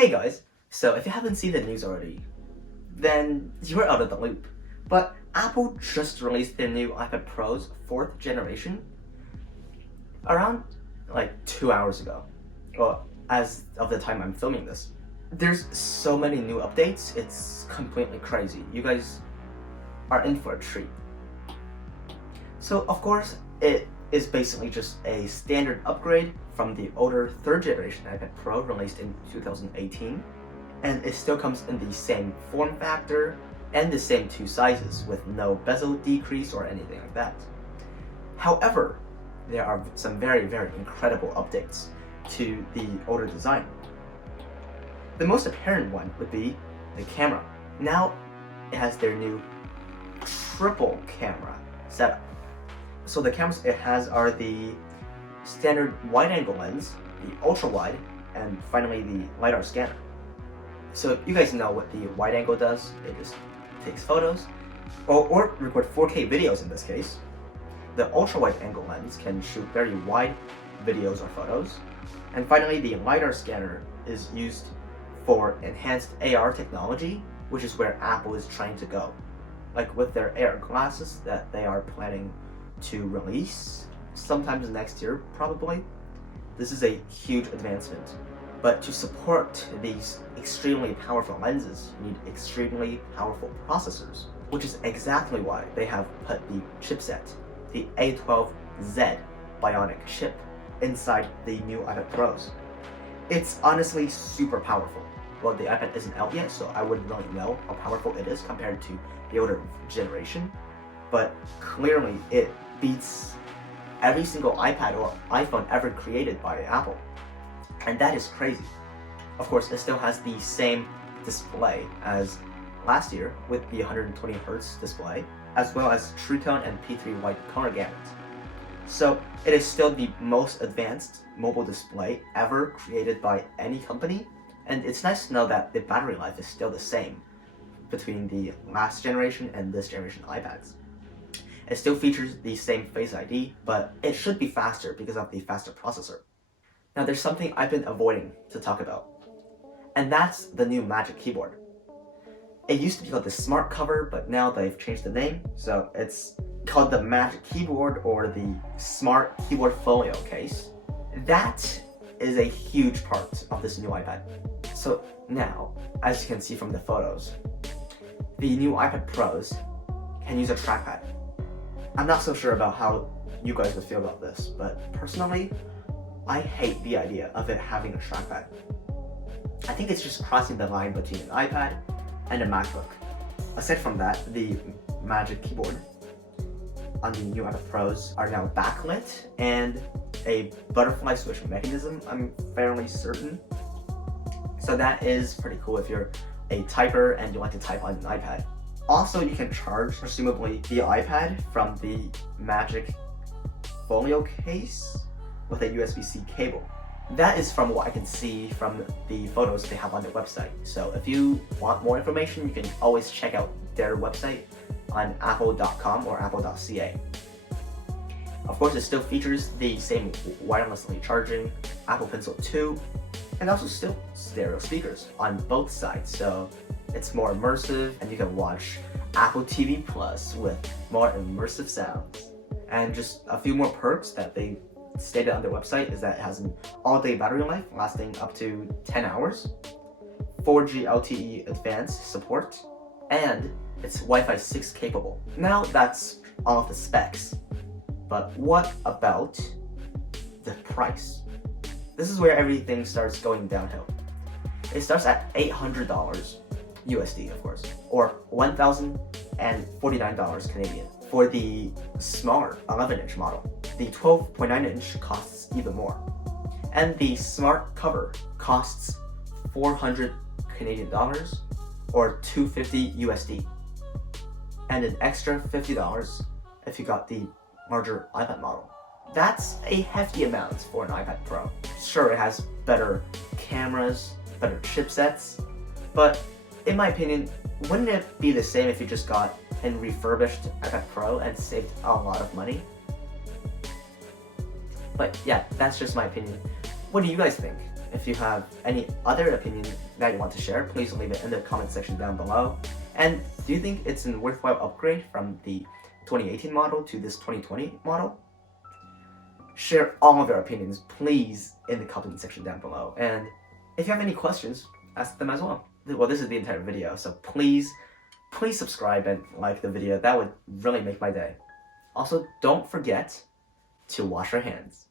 Hey guys, so if you haven't seen the news already, then you're out of the loop. But Apple just released their new iPad Pro's 4th generation around like 2 hours ago. Well, as of the time I'm filming this. There's so many new updates, it's completely crazy. You guys are in for a treat. So of course, it is basically just a standard upgrade from the older 3rd generation iPad Pro released in 2018, and it still comes in the same form factor and the same 2 sizes with no bezel decrease or anything like that. However, there are some very incredible updates to the older design. The most apparent one would be the camera. Now it has their new triple camera setup. So the cameras it has are the standard wide-angle lens, the ultra-wide, and finally the LiDAR scanner. So you guys know what the wide-angle does. It just takes photos, or record 4K videos in this case. The ultra-wide-angle lens can shoot very wide videos or photos. And finally, the LiDAR scanner is used for enhanced AR technology, which is where Apple is trying to go. Like with their AR glasses that they are planning to release sometime next year, probably. This is a huge advancement. But to support these extremely powerful lenses, you need extremely powerful processors, which is exactly why they have put the chipset, the A12Z Bionic chip, inside the new iPad Pros. It's honestly super powerful. Well, the iPad isn't out yet, so I wouldn't really know how powerful it is compared to the older generation, but clearly it beats every single iPad or iPhone ever created by Apple. And that is crazy. Of course, it still has the same display as last year with the 120Hz display, as well as True Tone and P3 white color gamut. So it is still the most advanced mobile display ever created by any company, and it's nice to know that the battery life is still the same between the last generation and this generation iPads. It still features the same Face ID, but it should be faster because of the faster processor. Now there's something I've been avoiding to talk about, and that's the new Magic Keyboard. It used to be called the Smart Cover, but now they've changed the name, so it's called the Magic Keyboard or the Smart Keyboard Folio case. That is a huge part of this new iPad. So now, as you can see from the photos, the new iPad Pros can use a trackpad. I'm not so sure about how you guys would feel about this, but personally, I hate the idea of it having a trackpad. I think it's just crossing the line between an iPad and a MacBook. Aside from that, the Magic Keyboard on the new iPad Pros are now backlit and a butterfly switch mechanism, I'm fairly certain. So that is pretty cool if you're a typer and you like to type on an iPad. Also, you can charge, presumably, the iPad from the Magic Folio case with a USB-C cable. That is from what I can see from the photos they have on their website. So if you want more information, you can always check out their website on apple.com or apple.ca. Of course, it still features the same wirelessly charging Apple Pencil 2, and also still stereo speakers on both sides, so it's more immersive and you can watch Apple TV Plus with more immersive sounds. And just a few more perks that they stated on their website is that it has an all-day battery life lasting up to 10 hours, 4G LTE advanced support, and it's Wi-Fi 6 capable. Now that's all of the specs, but what about the price? This is where everything starts going downhill. It starts at $800 USD, of course, or $1,049 Canadian for the smaller 11-inch model. The 12.9-inch costs even more, and the Smart Cover costs $400 Canadian dollars or $250 USD, and an extra $50 if you got the larger iPad model. That's a hefty amount for an iPad Pro. Sure, it has better cameras, better chipsets, but in my opinion, wouldn't it be the same if you just got a refurbished iPad Pro and saved a lot of money? But yeah, that's just my opinion. What do you guys think? If you have any other opinion that you want to share, please leave it in the comment section down below. And do you think it's a worthwhile upgrade from the 2018 model to this 2020 model? Share all of your opinions, please, in the comment section down below. And if you have any questions, ask them as well. Well, this is the entire video, so please subscribe and like the video. That would really make my day. Also, don't forget to wash your hands.